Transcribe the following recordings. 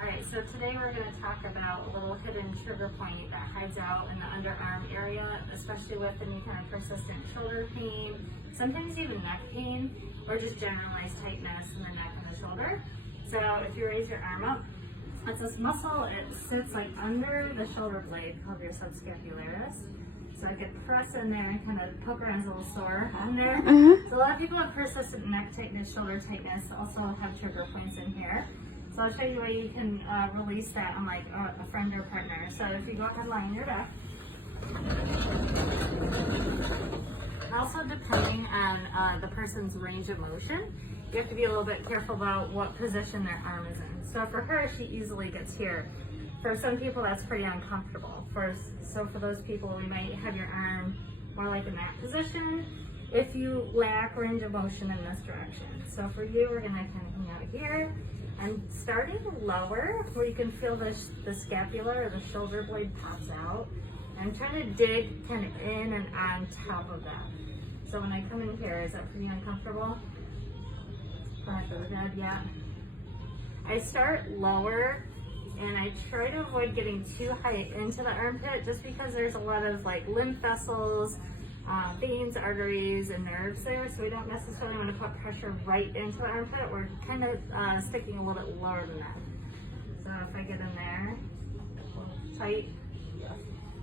Alright, so today we're going to talk about a little hidden trigger point that hides out in the underarm area, especially with any kind of persistent shoulder pain, sometimes even neck pain, or just generalized tightness in the neck and the shoulder. So if you raise your arm up, it's this muscle, it sits like under the shoulder blade called your subscapularis. So I could press in there and kind of poke around, a little sore in there. So a lot of people with persistent neck tightness, shoulder tightness also have trigger points in here. So I'll show you where you can release that on like a friend or partner. So if you go ahead and lie on your back. Also depending on the person's range of motion, you have to be a little bit careful about what position their arm is in. So for her, she easily gets here. For some people, that's pretty uncomfortable. So for those people, we might have your arm more like in that position if you lack range of motion in this direction. So for you, we're gonna kind of hang out here and starting lower where you can feel the scapula or the shoulder blade pops out. I'm trying to dig kind of in and on top of that. So when I come in here, is that pretty uncomfortable? Good, yeah. I start lower and I try to avoid getting too high into the armpit just because there's a lot of like lymph vessels, veins, arteries, and nerves there, so we don't necessarily want to put pressure right into the armpit. We're kind of sticking a little bit lower than that. So if I get in there, tight.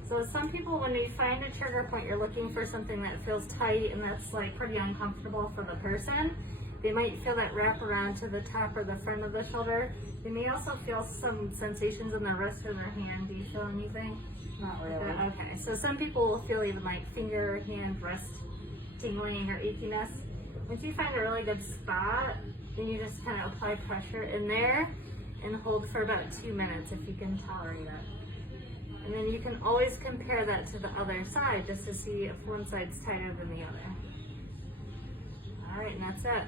So some people, when you find a trigger point, you're looking for something that feels tight and that's like pretty uncomfortable for the person. They might feel that wrap around to the top or the front of the shoulder. They may also feel some sensations in their wrist or their hand. Do you feel anything? Not really. Okay, so some people will feel even like finger, hand, wrist tingling or achiness. Once you find a really good spot, then you just kind of apply pressure in there and hold for about 2 minutes if you can tolerate it. And then you can always compare that to the other side just to see if one side's tighter than the other. All right, and that's it.